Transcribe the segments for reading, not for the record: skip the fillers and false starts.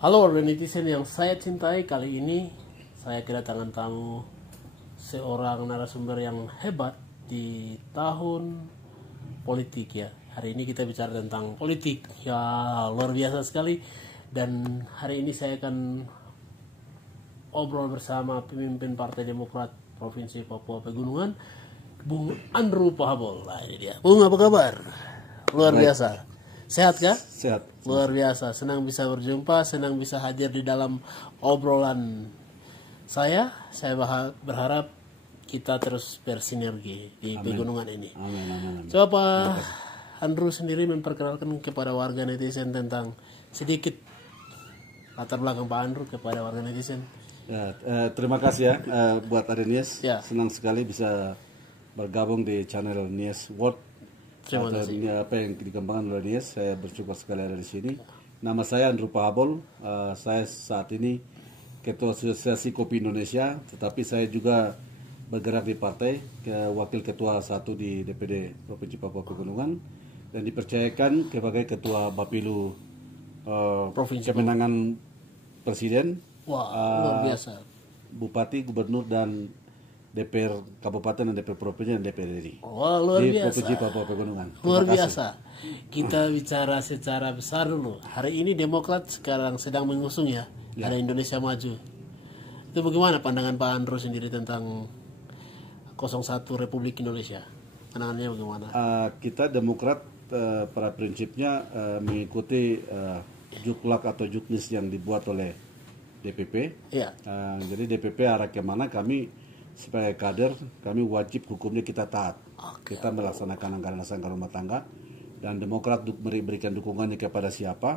Halo warga netizen yang saya cintai, kali ini saya kedatangan tamu seorang narasumber yang hebat di tahun politik ya. Hari ini kita bicara tentang politik ya, luar biasa sekali. Dan hari ini saya akan obrol bersama pemimpin Partai Demokrat Provinsi Papua Pegunungan, Bung Andrew Pahabol. Nah, ini dia. Bung, apa kabar? Luar biasa. Sehat kah? Sehat. Luar biasa, senang bisa berjumpa, senang bisa hadir di dalam obrolan saya. Saya berharap kita terus bersinergi di Pegunungan ini. Amin. Coba Pak Andrew sendiri memperkenalkan kepada warga netizen tentang sedikit latar belakang Pak Andrew kepada warga netizen. Ya, terima kasih ya buat ada Nies. Ya. Senang sekali bisa bergabung di channel Nies World. Terima kasih. Apa yang dikembangkan oleh Nies, saya bersyukur sekali ada di sini. Nama saya Andrew Pahabol. Saya saat ini Ketua Asosiasi Kopi Indonesia, tetapi saya juga bergerak di partai, Wakil Ketua 1 di DPD Provinsi Papua Pegunungan, dan dipercayakan sebagai Ketua Bapilu Provinsi Kemenangan Presiden, Wah, luar biasa. Bupati, Gubernur, dan DPR Kabupaten dan DPR Provinsi dan DPR RI Wah, luar di biasa. Provinsi Papua Pegunungan. Luar Terima kasih. biasa. Kita bicara secara besar dulu. Hari ini Demokrat sekarang sedang mengusung ya, ada Indonesia Maju. Itu bagaimana pandangan Pak Andrew sendiri tentang 01 Republik Indonesia? Pandangannya bagaimana? Kita Demokrat pada prinsipnya mengikuti juklak atau juknis yang dibuat oleh DPP. Iya. Jadi DPP arah kemana, kami sebagai kader, kami wajib hukumnya kita taat. Kita melaksanakan anggaran rumah tangga, dan Demokrat memberikan dukungannya kepada siapa,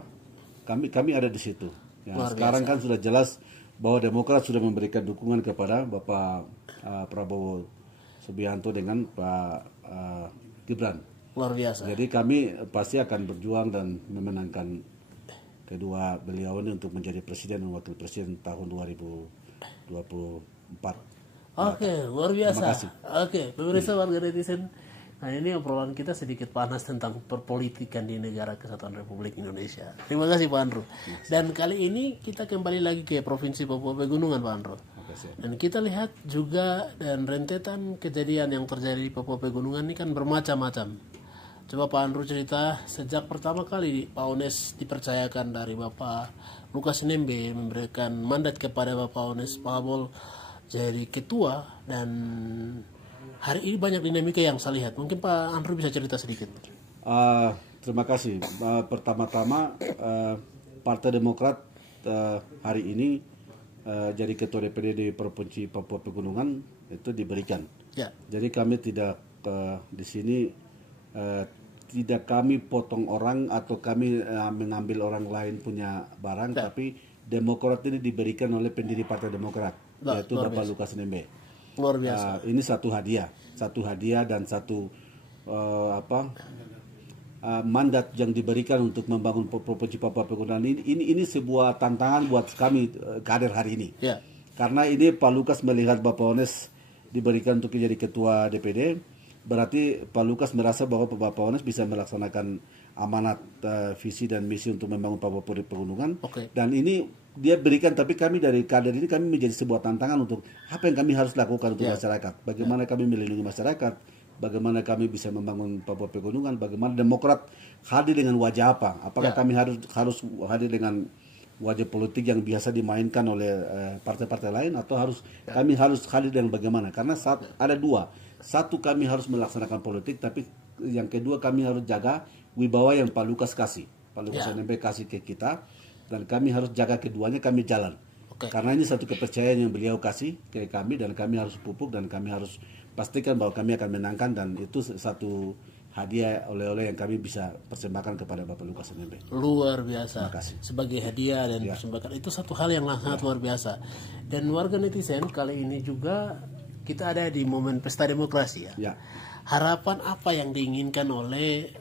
kami ada di situ. Ya, sekarang kan sudah jelas bahwa Demokrat sudah memberikan dukungan kepada Bapak Prabowo Subianto dengan Pak Gibran. Luar biasa. Jadi kami pasti akan berjuang dan memenangkan kedua beliau ini untuk menjadi presiden dan wakil presiden tahun 2024. Oke, luar biasa. Terima kasih. Oke, pemirsa warga netizen, nah ini obrolan kita sedikit panas tentang perpolitikan di negara kesatuan Republik Indonesia. Terima kasih Pak Andrew. Dan kali ini kita kembali lagi ke Provinsi Papua Pegunungan Pak Andrew. Dan kita lihat juga dan rentetan kejadian yang terjadi di Papua Pegunungan ini kan bermacam-macam. Coba Pak Andrew cerita sejak pertama kali Pak Ones dipercayakan dari Bapak Lukas Nembe memberikan mandat kepada Bapak Ones Pahabol jadi ketua, dan hari ini banyak dinamika yang saya lihat. Mungkin Pak Andrew bisa cerita sedikit. Terima kasih. Pertama-tama Partai Demokrat hari ini jadi ketua DPD di Provinsi Papua Pegunungan itu diberikan. Ya. Jadi kami tidak di sini tidak kami potong orang atau kami mengambil orang lain punya barang, tapi Demokrat ini diberikan oleh pendiri Partai Demokrat, yaitu Bapak Lukas Nembe. Luar biasa. Ini satu hadiah dan satu mandat yang diberikan untuk membangun Provinsi Papua Pegunungan ini sebuah tantangan buat kami kader hari ini. Ya. Karena ini Pak Lukas melihat Bapak Ones diberikan untuk menjadi ketua DPD, berarti Pak Lukas merasa bahwa Bapak Ones bisa melaksanakan amanat visi dan misi untuk membangun Papua Pegunungan. Dan ini dia berikan, tapi kami dari kader ini kami menjadi sebuah tantangan untuk apa yang kami harus lakukan untuk masyarakat. Bagaimana kami melindungi masyarakat, bagaimana kami bisa membangun Papua Pegunungan, bagaimana Demokrat hadir dengan wajah apa? Apakah kami harus hadir dengan wajah politik yang biasa dimainkan oleh partai-partai lain, atau kami harus hadir dengan bagaimana? Karena ada dua. Satu, kami harus melaksanakan politik, tapi yang kedua kami harus jaga wibawa yang Pak Lukas kasih. Pak Lukas NMB kasih ke kita, dan kami harus jaga keduanya, kami jalan. Karena ini satu kepercayaan yang beliau kasih ke kami, dan kami harus pupuk, dan kami harus pastikan bahwa kami akan menangkan, dan itu satu hadiah oleh-oleh yang kami bisa persembahkan kepada Bapak Lukas NMB. Luar biasa. Terima kasih. Sebagai hadiah dan persembahkan itu satu hal yang sangat luar biasa. Dan warga netizen, kali ini juga kita ada di momen pesta demokrasi ya. Harapan apa yang diinginkan oleh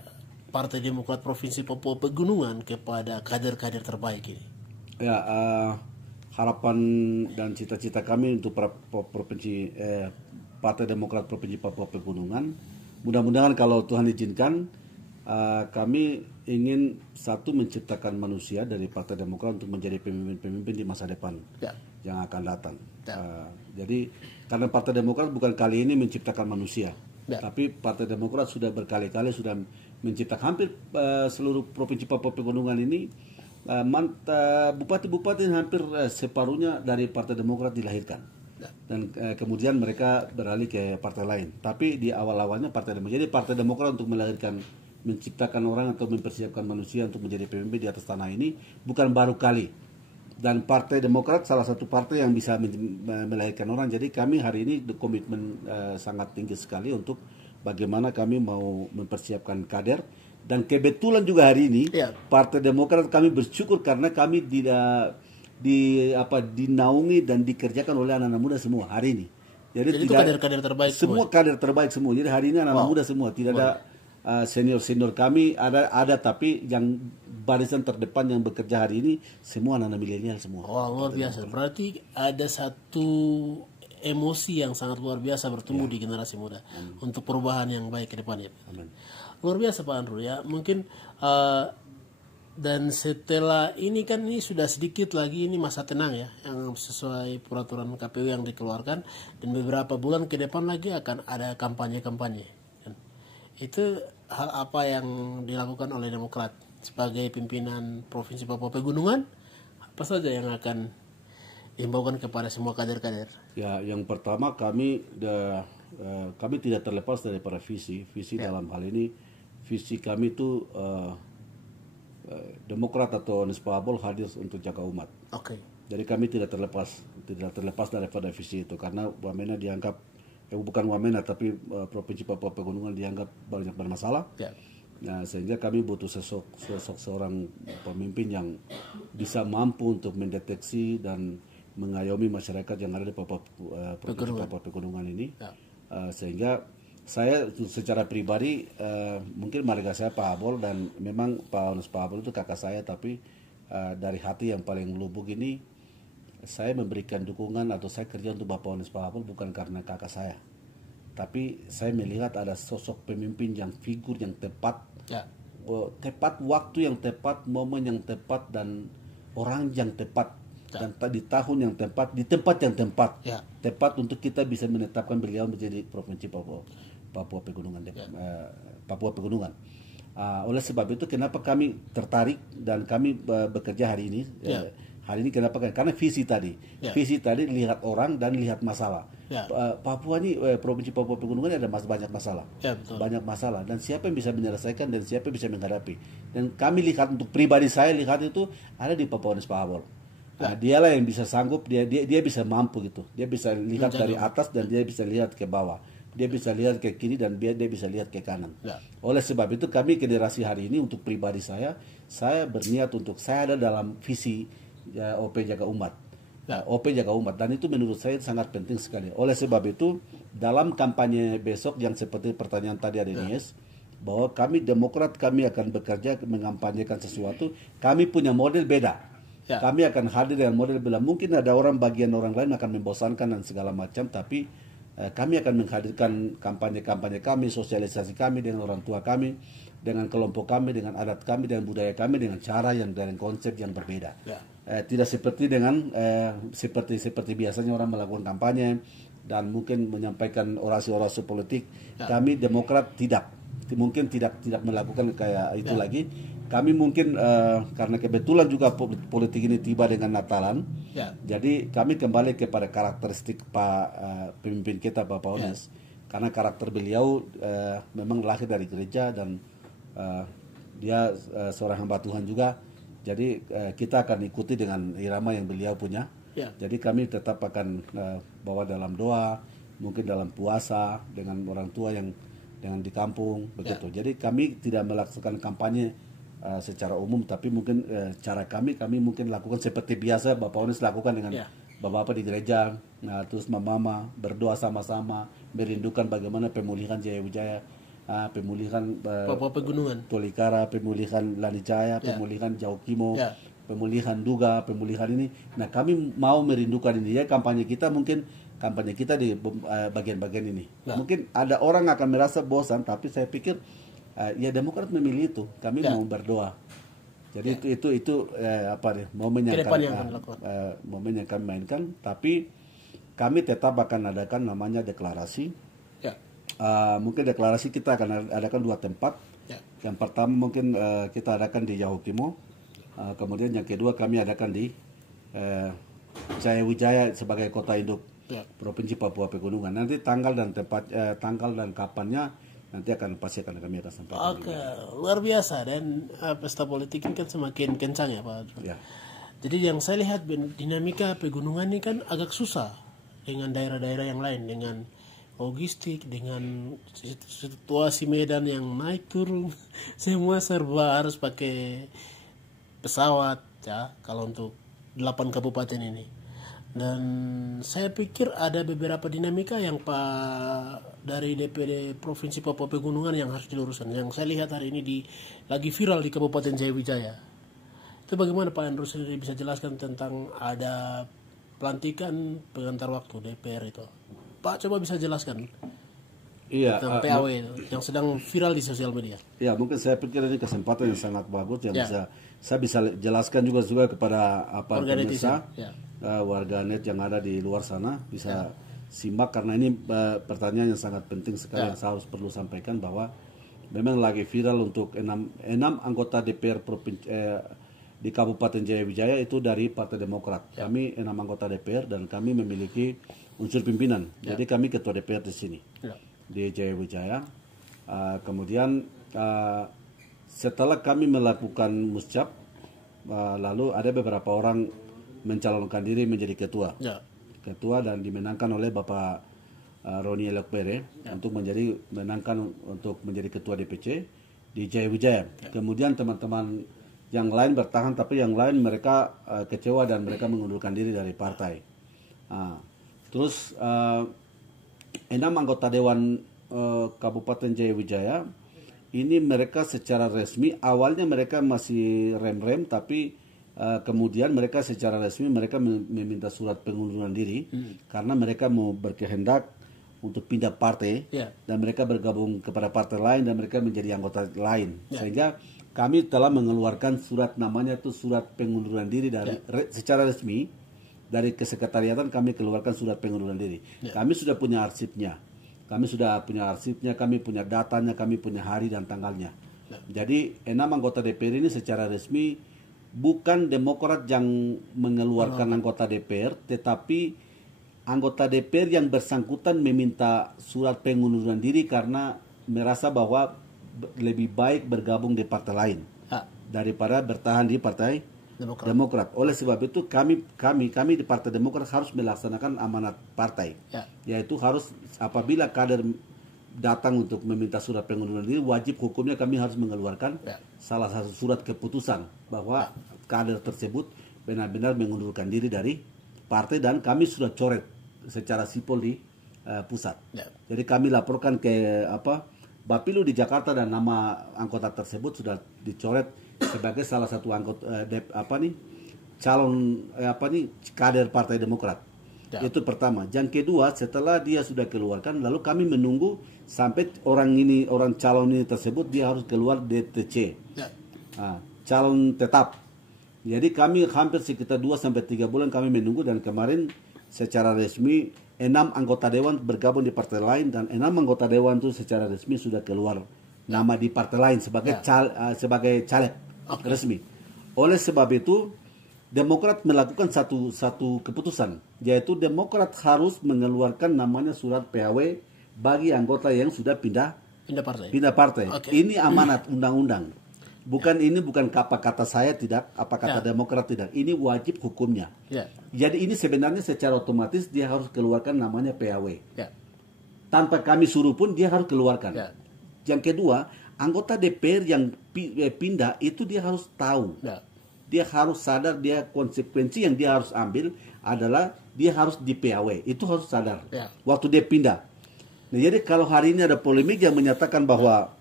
Partai Demokrat Provinsi Papua Pegunungan kepada kader-kader terbaik ini? Ya, harapan dan cita-cita kami untuk Partai Demokrat Provinsi Papua Pegunungan, mudah-mudahan kalau Tuhan izinkan kami ingin satu menciptakan manusia dari Partai Demokrat untuk menjadi pemimpin-pemimpin di masa depan yang akan datang. Jadi karena Partai Demokrat bukan kali ini menciptakan manusia, tapi Partai Demokrat sudah berkali-kali sudah menciptakan hampir seluruh provinsi Papua Pegunungan ini. Bupati-bupati hampir separuhnya dari Partai Demokrat dilahirkan dan kemudian mereka beralih ke partai lain. Tapi di awal-awalnya Partai Demokrat. Jadi Partai Demokrat untuk menciptakan orang atau mempersiapkan manusia untuk menjadi pemimpin di atas tanah ini bukan baru kali. Dan Partai Demokrat salah satu partai yang bisa melahirkan orang. Jadi kami hari ini komitmen sangat tinggi sekali untuk bagaimana kami mau mempersiapkan kader. Dan kebetulan juga hari ini Partai Demokrat kami bersyukur karena kami dinaungi dan dikerjakan oleh anak-anak muda semua hari ini. Jadi itu kader-kader terbaik semua. Kader terbaik semua. Jadi hari ini anak-anak muda semua, tidak ada senior-senior kami ada tapi yang barisan terdepan yang bekerja hari ini semua anak-anak milenial semua. Wah, luar biasa. Berarti ada satu emosi yang sangat luar biasa bertumbuh di generasi muda untuk perubahan yang baik ke depannya. Amin. Luar biasa Pak Andrew ya. Mungkin dan setelah ini kan ini sudah sedikit lagi ini masa tenang ya, yang sesuai peraturan KPU yang dikeluarkan, dan beberapa bulan ke depan lagi akan ada kampanye-kampanye. Itu hal apa yang dilakukan oleh Demokrat sebagai pimpinan Provinsi Papua Pegunungan? Apa saja yang akan dihimbaukan kepada semua kader-kader? Ya, yang pertama kami tidak terlepas daripada visi dalam hal ini. Visi kami itu Demokrat atau Nispahabol hadir untuk jaga umat. Jadi kami tidak terlepas daripada visi itu karena Wamena dianggap bukan Wamena tapi Provinsi Papua Pegunungan dianggap banyak bermasalah. Nah, sehingga kami butuh sosok seorang pemimpin yang bisa mampu untuk mendeteksi dan mengayomi masyarakat yang ada di Provinsi Papua Pegunungan ini. Sehingga saya secara pribadi mungkin marga saya Pak Habol, dan memang Pak Onus Pak Habol itu kakak saya, tapi dari hati yang paling lubuk ini saya memberikan dukungan atau saya kerja untuk Bapak Onus Pak Habol bukan karena kakak saya, tapi saya melihat ada sosok pemimpin yang figur yang tepat, tepat waktu yang tepat, momen yang tepat, dan orang yang tepat, dan di tahun yang tepat, di tempat yang tepat untuk kita bisa menetapkan beliau menjadi Provinsi Papua Pegunungan. Papua Pegunungan. Oleh sebab itu kenapa kami tertarik dan kami bekerja hari ini. Hari ini kenapa? Karena visi tadi lihat orang dan lihat masalah. Papua ini Provinsi Papua Pegunungan ada banyak masalah. Banyak masalah, dan siapa yang bisa menyelesaikan dan siapa yang bisa menghadapi. Dan kami lihat, untuk pribadi saya lihat itu ada di Pak Onus Pak Habol. Dialah yang bisa sanggup, dia bisa mampu gitu. Dia bisa lihat dari atas dan dia bisa lihat ke bawah. Dia bisa lihat ke kiri dan dia bisa lihat ke kanan. Oleh sebab itu kami generasi hari ini, untuk pribadi saya berniat untuk saya ada dalam visi OP Jaga Umat. OP Jaga Umat, dan itu menurut saya sangat penting sekali. Oleh sebab itu dalam kampanye besok yang seperti pertanyaan tadi Adenius, bahwa kami Demokrat kami akan bekerja mengampanyekan sesuatu, kami punya model beda. Kami akan hadir dengan model beda. Mungkin ada bagian orang lain akan membosankan dan segala macam, tapi kami akan menghadirkan kampanye-kampanye kami, sosialisasi kami dengan orang tua kami, dengan kelompok kami, dengan adat kami, dengan budaya kami, dengan cara dengan konsep yang berbeda. Tidak seperti seperti biasanya orang melakukan kampanye dan mungkin menyampaikan orasi-orasi politik. Kami Demokrat mungkin tidak melakukan kayak itu lagi. Kami mungkin karena kebetulan juga politik ini tiba dengan Natalan, jadi kami kembali kepada karakteristik pemimpin kita Bapak Onus, karena karakter beliau memang lahir dari gereja dan dia seorang hamba Tuhan juga, jadi kita akan ikuti dengan irama yang beliau punya. Jadi kami tetap akan bawa dalam doa, mungkin dalam puasa dengan orang tua yang dengan di kampung begitu. Jadi kami tidak melakukan kampanye secara umum, tapi mungkin cara kami mungkin lakukan seperti biasa Bapak Onus lakukan dengan bapak-bapak di gereja, terus mama berdoa sama-sama, merindukan bagaimana pemulihan Jaya-Wijaya, pemulihan Papua Pegunungan, Tolikara, pemulihan Lanijaya, pemulihan Jaukimo, pemulihan Duga, pemulihan ini. Nah, kami mau merindukan ini. Ya, kampanye kita di bagian-bagian ini. Mungkin ada orang akan merasa bosan, tapi saya pikir ya Demokrat memilih itu. Kami mau berdoa. Jadi itu momen yang momen yang kami mainkan. Tapi kami tetap akan adakan namanya deklarasi. Mungkin deklarasi kita akan adakan 2 tempat. Yang pertama mungkin kita adakan di Yahukimo. Kemudian yang kedua kami adakan di Jayawijaya sebagai kota induk Provinsi Papua Pegunungan. Nanti tanggal dan kapannya nanti pasti akan kami akan sampaikan. Oke, luar biasa. Dan pesta politik ini kan semakin kencang ya Pak. Jadi yang saya lihat dinamika pegunungan ini kan agak susah dengan daerah-daerah yang lain, dengan logistik, dengan situasi medan yang naik turun, semua serba harus pakai pesawat ya kalau untuk 8 kabupaten ini. Dan saya pikir ada beberapa dinamika yang dari DPD Provinsi Papua Pegunungan yang harus diluruskan. Yang saya lihat hari ini lagi viral di Kabupaten Jayawijaya. Itu bagaimana Pak Andrew sendiri bisa jelaskan tentang ada pelantikan pengantar waktu DPR itu? Pak coba bisa jelaskan. Iya, tentang PAW yang sedang viral di sosial media. Ya, mungkin saya pikir ini kesempatan yang sangat bagus yang saya bisa jelaskan juga kepada pemirsa, warganet yang ada di luar sana bisa simak, karena ini pertanyaan yang sangat penting sekali yang saya harus perlu sampaikan, bahwa memang lagi viral untuk 6 anggota DPR di Kabupaten Jayawijaya itu dari Partai Demokrat. Kami 6 anggota DPR dan kami memiliki unsur pimpinan. Jadi kami ketua DPR di sini di Jayawijaya. Kemudian setelah kami melakukan muscap, lalu ada beberapa orang mencalonkan diri menjadi ketua. Ketua dan dimenangkan oleh Bapak Roni Elokbere untuk menjadi ketua DPC di Jayawijaya. Kemudian teman-teman yang lain bertahan, tapi yang lain mereka kecewa dan mereka mengundurkan diri dari partai. Terus 6 anggota Dewan Kabupaten Jayawijaya ini mereka secara resmi, awalnya mereka masih rem-rem, tapi kemudian mereka secara resmi mereka meminta surat pengunduran diri karena mereka mau berkehendak untuk pindah partai dan mereka bergabung kepada partai lain dan mereka menjadi anggota lain. Sehingga kami telah mengeluarkan surat, namanya itu surat pengunduran diri dari secara resmi dari kesekretariatan. Kami keluarkan surat pengunduran diri. Kami sudah punya arsipnya. Kami punya datanya, kami punya hari dan tanggalnya. Jadi 6 anggota DPR ini secara resmi bukan Demokrat yang mengeluarkan anggota DPR, tetapi anggota DPR yang bersangkutan meminta surat pengunduran diri karena merasa bahwa lebih baik bergabung di partai lain daripada bertahan di Partai Demokrat. Oleh sebab itu kami di Partai Demokrat harus melaksanakan amanat partai, yaitu harus apabila kader datang untuk meminta surat pengunduran diri, wajib hukumnya kami harus mengeluarkan salah satu surat keputusan bahwa kader tersebut benar-benar mengundurkan diri dari partai, dan kami sudah coret secara sipol di pusat. Jadi kami laporkan ke Bapilu di Jakarta dan nama anggota tersebut sudah dicoret sebagai salah satu anggota calon kader Partai Demokrat. Itu pertama. Yang kedua, setelah dia sudah keluarkan, lalu kami menunggu sampai orang calon ini tersebut dia harus keluar DTC, calon tetap. Jadi kami hampir sekitar 2-3 bulan kami menunggu, dan kemarin secara resmi 6 anggota dewan bergabung di partai lain, dan 6 anggota dewan itu secara resmi sudah keluar nama di partai lain sebagai sebagai caleg resmi. Oleh sebab itu Demokrat melakukan satu keputusan, yaitu Demokrat harus mengeluarkan namanya surat PAW bagi anggota yang sudah pindah partai. Ini amanat undang-undang. Ini bukan apa kata saya tidak, apa kata Demokrat tidak. Ini wajib hukumnya. Jadi ini sebenarnya secara otomatis dia harus keluarkan namanya PAW. Tanpa kami suruh pun dia harus keluarkan. Yang kedua, anggota DPR yang pindah itu dia harus tahu. Dia harus sadar, dia konsekuensi yang dia harus ambil adalah dia harus di PAW. Itu harus sadar. Waktu dia pindah. Nah, jadi kalau hari ini ada polemik yang menyatakan bahwa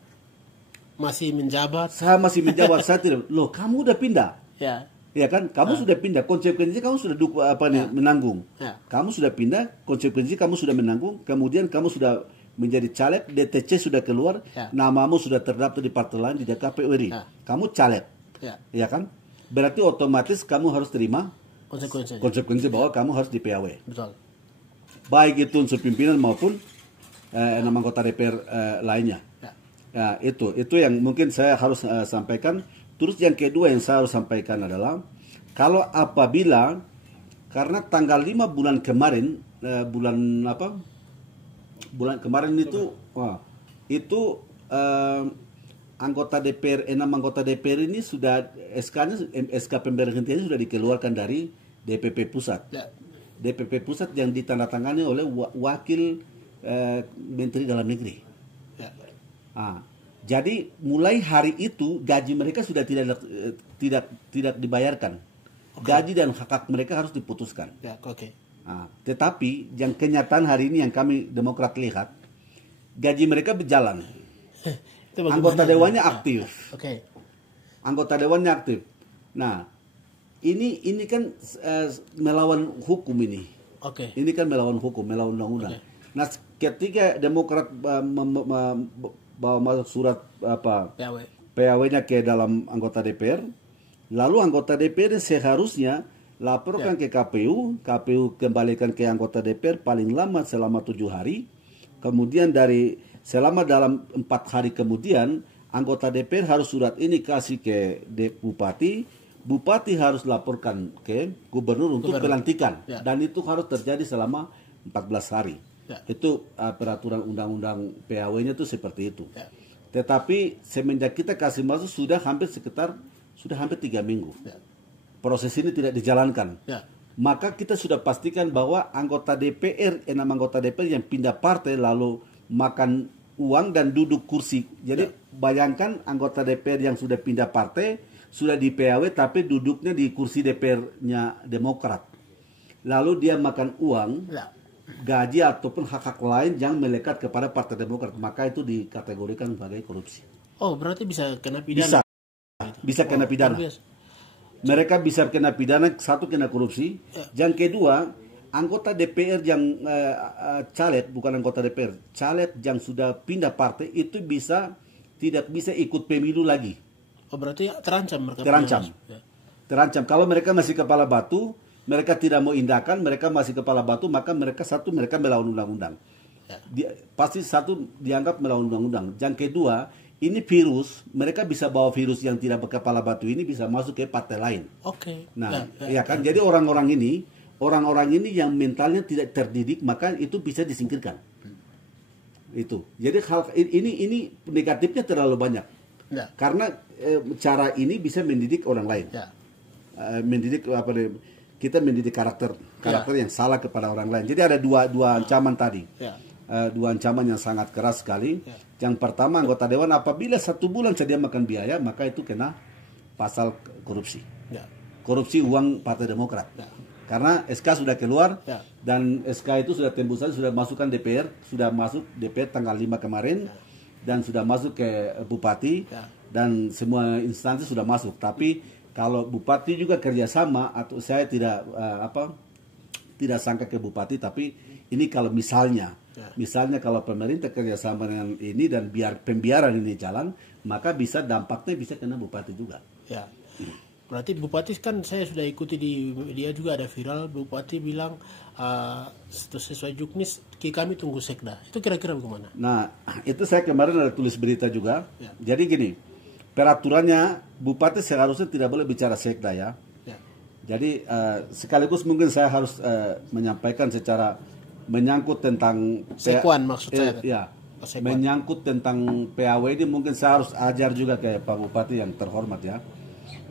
masih menjabat, saya tidak. Loh, kamu udah pindah. Ya kan, kamu sudah pindah, konsekuensinya kamu sudah menanggung. Kamu sudah pindah, konsekuensi kamu sudah menanggung, kemudian kamu sudah menjadi caleg, DTC sudah keluar, namamu sudah terdaftar di partai lain di KPU RI. Kamu caleg, ya kan? Berarti otomatis kamu harus terima konsekuensi bahwa kamu harus di PAW. Betul. Baik itu unsur pimpinan maupun 6 anggota DPR lainnya. Ya, itu yang mungkin saya harus sampaikan. Terus yang kedua yang saya harus sampaikan adalah kalau apabila karena tanggal 5 bulan kemarin bulan kemarin itu anggota DPR 6 anggota DPR ini sudah SK pemberhentiannya sudah dikeluarkan dari DPP pusat. DPP pusat yang ditandatangani oleh wakil Menteri Dalam Negeri. Jadi mulai hari itu gaji mereka sudah tidak dibayarkan. Gaji dan hak mereka harus diputuskan. Tetapi yang kenyataan hari ini yang kami Demokrat lihat, gaji mereka berjalan. Anggota dewannya aktif. Anggota dewannya aktif. Nah, ini kan melawan hukum ini. Ini kan melawan hukum, melawan undang-undang. Nah, ketika Demokrat bawa masuk surat PAW-nya ke dalam anggota DPR, lalu anggota DPR seharusnya laporkan ke KPU kembalikan ke anggota DPR paling lama selama 7 hari. Kemudian selama dalam 4 hari kemudian anggota DPR harus surat ini kasih ke Bupati harus laporkan ke Gubernur untuk pelantikan. Dan itu harus terjadi selama 14 hari. Itu peraturan undang-undang PAW-nya itu seperti itu. Tetapi semenjak kita kasih masuk sudah hampir 3 minggu. Proses ini tidak dijalankan. Maka kita sudah pastikan bahwa anggota DPR, 6 anggota DPR yang pindah partai lalu makan uang dan duduk kursi. Jadi bayangkan anggota DPR yang sudah pindah partai, sudah di PAW tapi duduknya di kursi DPR-nya Demokrat. Lalu dia makan uang, gaji ataupun hak-hak lain yang melekat kepada Partai Demokrat, maka itu dikategorikan sebagai korupsi. Oh, berarti bisa kena pidana. Bisa kena pidana. Mereka bisa kena pidana, satu kena korupsi. Yang kedua, anggota DPR yang caleg, bukan anggota DPR, caleg yang sudah pindah partai itu tidak bisa ikut pemilu lagi. Oh, berarti terancam mereka. Terancam. Kalau mereka masih kepala batu, mereka tidak mau indahkan, mereka masih kepala batu, maka mereka melawan undang-undang. Pasti dianggap melawan undang-undang. Yang kedua, ini virus, mereka bisa bawa virus yang tidak berkepala batu ini bisa masuk ke partai lain. Ya kan, jadi orang-orang ini yang mentalnya tidak terdidik, maka itu bisa disingkirkan. Itu. Jadi hal ini negatifnya terlalu banyak. Karena cara ini bisa mendidik orang lain. Kita mendidik karakter yang salah kepada orang lain. Jadi ada dua ancaman tadi. Dua ancaman yang sangat keras sekali. Yang pertama, anggota dewan apabila 1 bulan saja makan biaya, maka itu kena pasal korupsi. Korupsi uang Partai Demokrat. Karena SK sudah keluar dan SK itu sudah tembusan, sudah masukkan DPR, sudah masuk DPR tanggal 5 kemarin dan sudah masuk ke Bupati dan semua instansi sudah masuk. Tapi kalau Bupati juga kerjasama, atau saya tidak sangka ke Bupati, tapi ini kalau misalnya kalau pemerintah kerjasama dengan ini dan biar pembiaran ini jalan, maka dampaknya bisa kena Bupati juga. Berarti Bupati kan saya sudah ikuti dia juga ada viral, Bupati bilang sesuai juknis kami tunggu sekda. Itu kira-kira bagaimana? Nah, itu saya kemarin ada tulis berita juga. Jadi gini, peraturannya Bupati seharusnya tidak boleh bicara sekda ya. Jadi sekaligus mungkin saya harus menyampaikan secara menyangkut tentang Sekwan maksud saya. Menyangkut tentang PAW ini mungkin saya harus ajar juga ke Pak Bupati yang terhormat ya.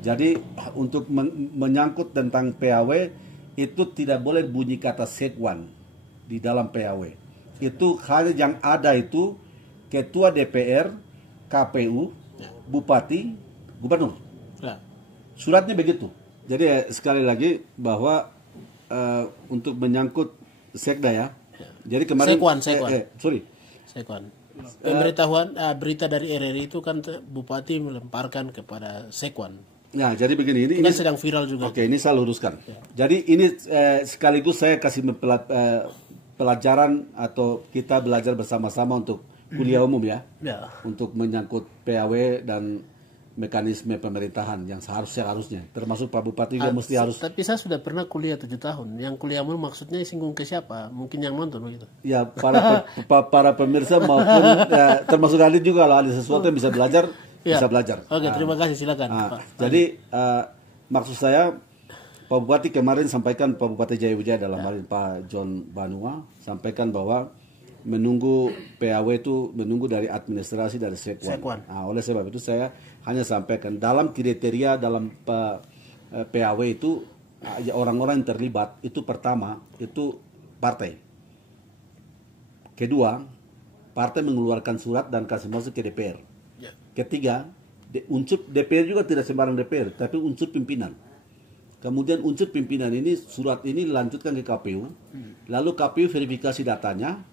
Jadi untuk menyangkut tentang PAW itu tidak boleh bunyi kata sekwan di dalam PAW. Itu hanya yang ada itu ketua DPR, KPU, Bupati, Gubernur. Suratnya begitu. Jadi sekali lagi bahwa untuk menyangkut sekda ya. Jadi kemarin Sekwan. Pemberitahuan berita dari RRI itu kan Bupati melemparkan kepada Sekwan. Nah, jadi begini ini sedang viral juga. Oke, ini saya luruskan. Jadi ini sekaligus saya kasih pelajaran atau kita belajar bersama-sama untuk kuliah umum ya, untuk menyangkut PAW dan mekanisme pemerintahan yang seharusnya, termasuk Pak Bupati juga mesti harus. Tapi saya sudah pernah kuliah 7 tahun. Yang kuliah umum maksudnya singgung ke siapa? Mungkin yang nonton begitu. Ya para pemirsa maupun ya, termasuk ahli juga, kalau ada sesuatu yang bisa belajar, bisa belajar. Oke, terima kasih, silakan. Jadi maksud saya, Pak Bupati kemarin sampaikan, Pak Bupati Jaya Wijaya dalam hal ini Pak John Banua sampaikan bahwa menunggu PAW itu menunggu dari administrasi dari Sekwan. Oleh sebab itu saya hanya sampaikan dalam kriteria dalam PAW itu orang-orang yang terlibat itu pertama itu partai. Kedua, partai mengeluarkan surat dan kasih masuk ke DPR. Ketiga, unsur DPR juga tidak sembarang DPR, tapi unsur pimpinan. Kemudian unsur pimpinan ini surat ini dilanjutkan ke KPU, lalu KPU verifikasi datanya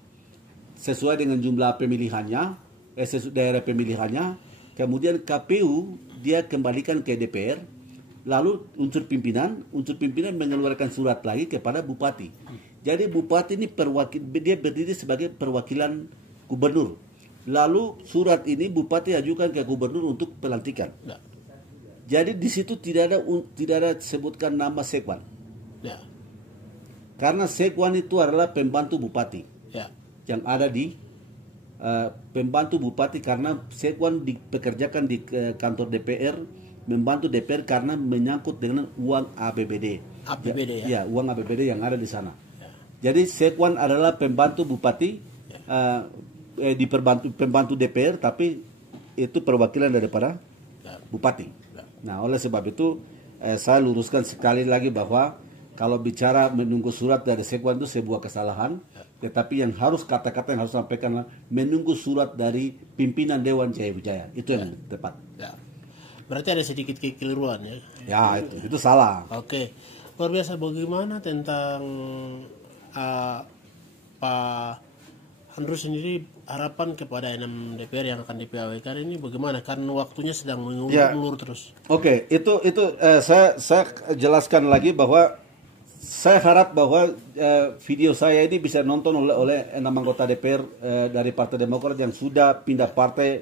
sesuai dengan jumlah pemilihannya, daerah pemilihannya, kemudian KPU dia kembalikan ke DPR, lalu unsur pimpinan mengeluarkan surat lagi kepada Bupati. Jadi Bupati ini dia berdiri sebagai perwakilan gubernur. Lalu surat ini Bupati ajukan ke gubernur untuk pelantikan. Jadi di situ tidak ada sebutkan nama Sekwan. Karena Sekwan itu adalah pembantu Bupati. Yang ada di pembantu Bupati, karena Sekwan dipekerjakan di kantor DPR, membantu DPR karena menyangkut dengan uang APBD. Ya, uang APBD yang ada di sana. Jadi Sekwan adalah pembantu Bupati, pembantu DPR, tapi itu perwakilan daripada Bupati. Nah, oleh sebab itu saya luruskan sekali lagi bahwa kalau bicara menunggu surat dari Sekwan itu sebuah kesalahan. Tetapi yang harus kata-kata yang harus sampaikan menunggu surat dari pimpinan Dewan Jaya Wijaya, itu yang tepat. Berarti ada sedikit kekeliruan ya. Ya, itu salah. Oke, luar biasa. Bagaimana tentang Pak Andrew sendiri, harapan kepada 6 DPR yang akan di-PAW-kan ini bagaimana? Karena waktunya sedang mengulur terus. Oke, itu saya jelaskan lagi bahwa saya harap bahwa video saya ini bisa nonton oleh 6 anggota DPR dari Partai Demokrat yang sudah pindah partai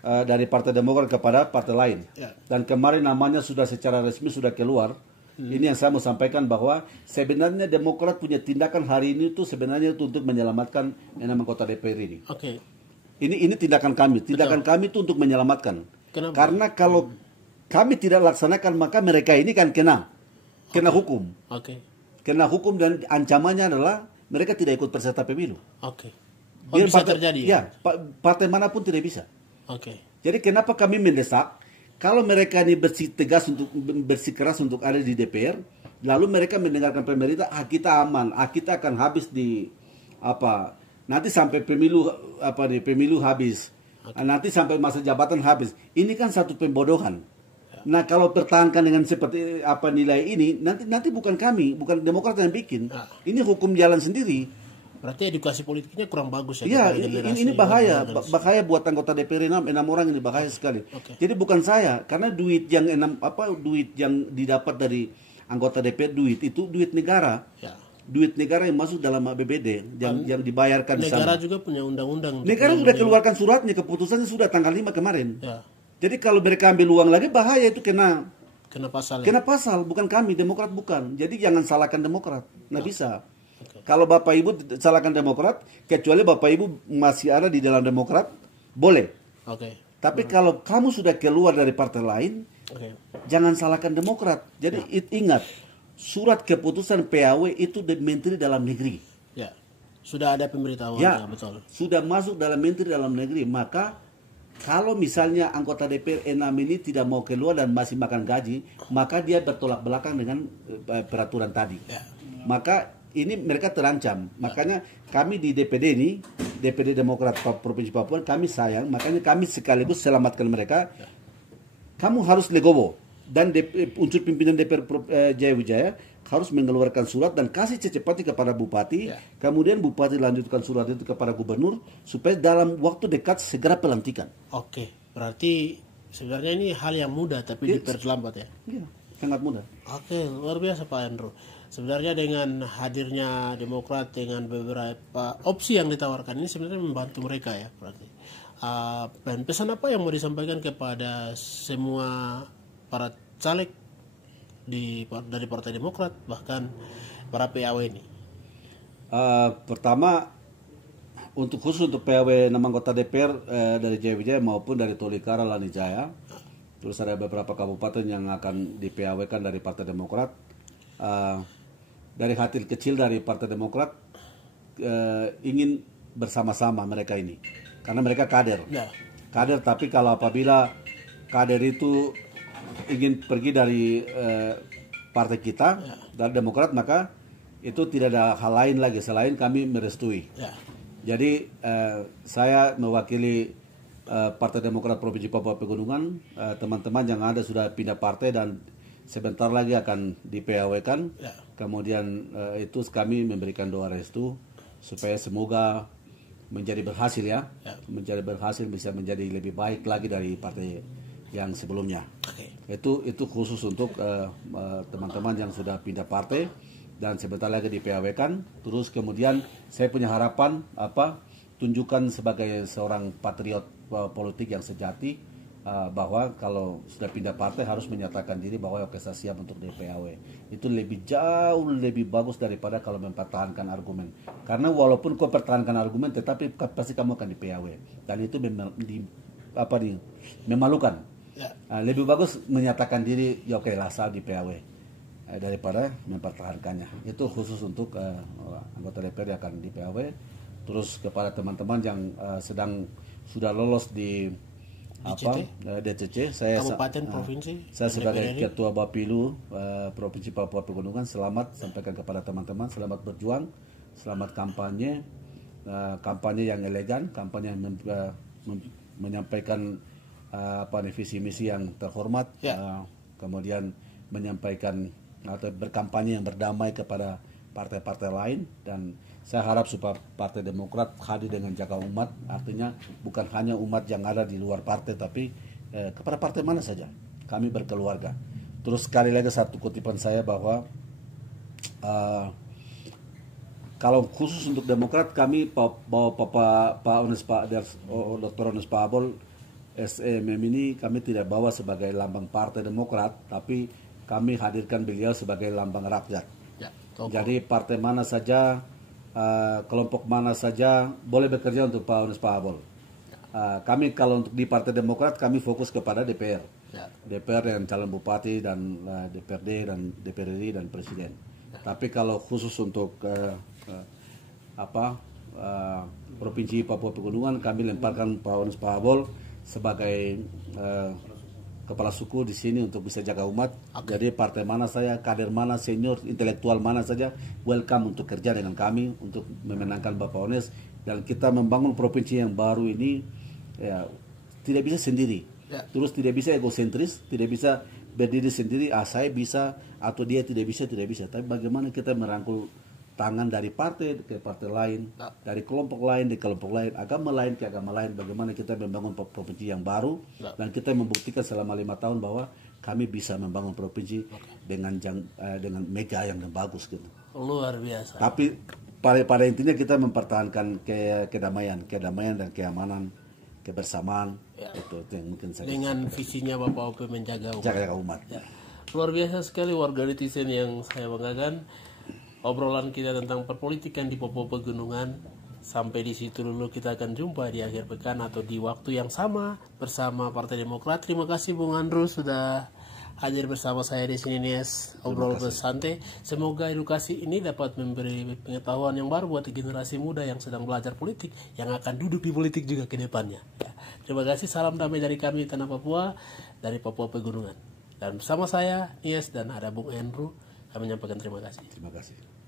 dari Partai Demokrat kepada partai lain. Dan kemarin namanya sudah secara resmi sudah keluar. Ini yang saya mau sampaikan bahwa sebenarnya Demokrat punya tindakan hari ini itu sebenarnya itu untuk menyelamatkan 6 anggota DPR ini. Ini tindakan kami. Tindakan kami itu untuk menyelamatkan. Kenapa? Karena kalau kami tidak laksanakan maka mereka ini kan kena hukum. Kena hukum dan ancamannya adalah mereka tidak ikut peserta pemilu. Bisa terjadi ya? Partai manapun tidak bisa. Jadi kenapa kami mendesak kalau mereka ini bersikeras untuk ada di DPR, lalu mereka mendengarkan pemerintah, kita aman, kita akan habis di nanti sampai pemilu habis, nanti sampai masa jabatan habis. Ini kan satu pembodohan. Nah, kalau pertahankan dengan seperti nilai ini, nanti bukan kami, bukan Demokrat yang bikin. Ini hukum jalan sendiri. Berarti edukasi politiknya kurang bagus ya. Iya, ini bahaya buat anggota DPR 6 orang ini bahaya sekali. Jadi bukan saya, karena duit yang didapat dari anggota DPR itu duit negara. Duit negara yang masuk dalam APBD yang dibayarkan di sana. Negara juga punya undang-undang. Negara sudah keluarkan suratnya, keputusannya sudah tanggal 5 kemarin. Jadi kalau mereka ambil uang lagi bahaya, itu kena pasal. Kena pasal, bukan kami, Demokrat bukan. Jadi jangan salahkan Demokrat, nggak bisa. Kalau Bapak Ibu salahkan Demokrat, kecuali Bapak Ibu masih ada di dalam Demokrat, boleh. Tapi kalau kamu sudah keluar dari partai lain, jangan salahkan Demokrat. Jadi ingat, surat keputusan PAW itu dari Menteri Dalam Negeri. Sudah ada pemberitahuannya, betul. Sudah masuk dalam Menteri Dalam Negeri, maka kalau misalnya anggota DPR 6 ini tidak mau keluar dan masih makan gaji, maka dia bertolak belakang dengan peraturan tadi. Maka ini mereka terancam. Makanya kami di DPD ini, DPD Demokrat Provinsi Papua, kami sayang, makanya kami sekaligus selamatkan mereka. Kamu harus legowo. Dan unsur pimpinan DPR Jaya Wijaya harus mengeluarkan surat dan kasih secepatnya kepada Bupati. Kemudian Bupati lanjutkan surat itu kepada Gubernur supaya dalam waktu dekat segera pelantikan. Berarti sebenarnya ini hal yang mudah tapi diperlambat ya. sangat mudah. Oke, luar biasa Pak Andrew. Sebenarnya dengan hadirnya Demokrat dengan beberapa opsi yang ditawarkan ini sebenarnya membantu mereka ya berarti. Dan pesan apa yang mau disampaikan kepada semua para caleg dari Partai Demokrat bahkan para PAW ini? Pertama, khusus untuk PAW 6 anggota DPR dari Jaya maupun dari Tolikara, Lanijaya, terus ada beberapa kabupaten yang akan di PAW-kan dari Partai Demokrat. Dari hati kecil dari Partai Demokrat ingin bersama-sama mereka ini, karena mereka kader, tapi kalau apabila kader itu ingin pergi dari partai kita dari Demokrat, maka itu tidak ada hal lain lagi selain kami merestui. Jadi saya mewakili Partai Demokrat Provinsi Papua Pegunungan, teman-teman yang ada sudah pindah partai dan sebentar lagi akan di PAW-kan. Kemudian itu kami memberikan doa restu supaya semoga menjadi berhasil menjadi berhasil, bisa menjadi lebih baik lagi dari partai yang sebelumnya. Itu khusus untuk teman-teman yang sudah pindah partai dan sebentar lagi di PAW-kan. Terus kemudian saya punya harapan tunjukkan sebagai seorang patriot politik yang sejati, bahwa kalau sudah pindah partai harus menyatakan diri bahwa saya siap untuk di PAW. Itu jauh lebih bagus daripada kalau mempertahankan argumen. Karena walaupun kau pertahankan argumen, tetapi pasti kamu akan di PAW. Dan itu memalukan. Lebih bagus menyatakan diri, ya oke lah saya di PAW, daripada mempertahankannya. Itu khusus untuk anggota DPR yang akan di PAW. Terus kepada teman-teman yang sudah lolos di DCC, saya Kabupaten Provinsi, saya sebagai Ketua Bapilu Provinsi Papua Pegunungan, selamat sampaikan kepada teman-teman, selamat berjuang, selamat kampanye, kampanye yang elegan, kampanye yang menyampaikan visi misi yang terhormat, kemudian menyampaikan atau berkampanye yang berdamai kepada partai-partai lain. Dan saya harap supaya Partai Demokrat hadir dengan jaga umat, artinya bukan hanya umat yang ada di luar partai, tapi kepada partai mana saja. Kami berkeluarga. Terus sekali lagi satu kutipan saya bahwa kalau khusus untuk Demokrat, kami bawa Dr. Ones Paabol SMM ini kami tidak bawa sebagai lambang Partai Demokrat, tapi kami hadirkan beliau sebagai lambang rakyat. Jadi partai mana saja, kelompok mana saja boleh bekerja untuk Pak Ones Paabol. Kami kalau untuk di Partai Demokrat kami fokus kepada DPR, DPR dan calon bupati dan DPRD dan DPR RI dan presiden. Tapi kalau khusus untuk Provinsi Papua Pegunungan, kami lemparkan Pak Ones Paabol sebagai kepala suku di sini untuk bisa jaga umat. Jadi partai mana saya, kader mana, senior, intelektual mana saja, welcome untuk kerja dengan kami untuk memenangkan Bapak Ones. Dan kita membangun provinsi yang baru ini tidak bisa sendiri. Terus tidak bisa egosentris, tidak bisa berdiri sendiri, saya bisa atau dia tidak bisa. Tapi bagaimana kita merangkul tangan dari partai ke partai lain, dari kelompok lain ke kelompok lain, agama lain ke agama lain, bagaimana kita membangun provinsi yang baru. Dan kita membuktikan selama 5 tahun bahwa kami bisa membangun provinsi dengan mega yang bagus gitu. Luar biasa. Tapi pada intinya kita mempertahankan kedamaian dan keamanan, kebersamaan. Itu yang mungkin saya dengan visinya Bapak OP menjaga umat. Jaga umat. Luar biasa sekali warga netizen yang saya banggakan. Obrolan kita tentang perpolitikan di Papua Pegunungan sampai di situ dulu. Kita akan jumpa di akhir pekan atau di waktu yang sama bersama Partai Demokrat. Terima kasih Bung Andrew sudah hadir bersama saya di sini, Nies. Obrol bersantai. Semoga edukasi ini dapat memberi pengetahuan yang baru buat generasi muda yang sedang belajar politik, yang akan duduk di politik juga ke depannya. Terima kasih, salam damai dari kami Tanah Papua, dari Papua Pegunungan. Dan bersama saya, Nies, dan ada Bung Andrew, kami menyampaikan terima kasih. Terima kasih.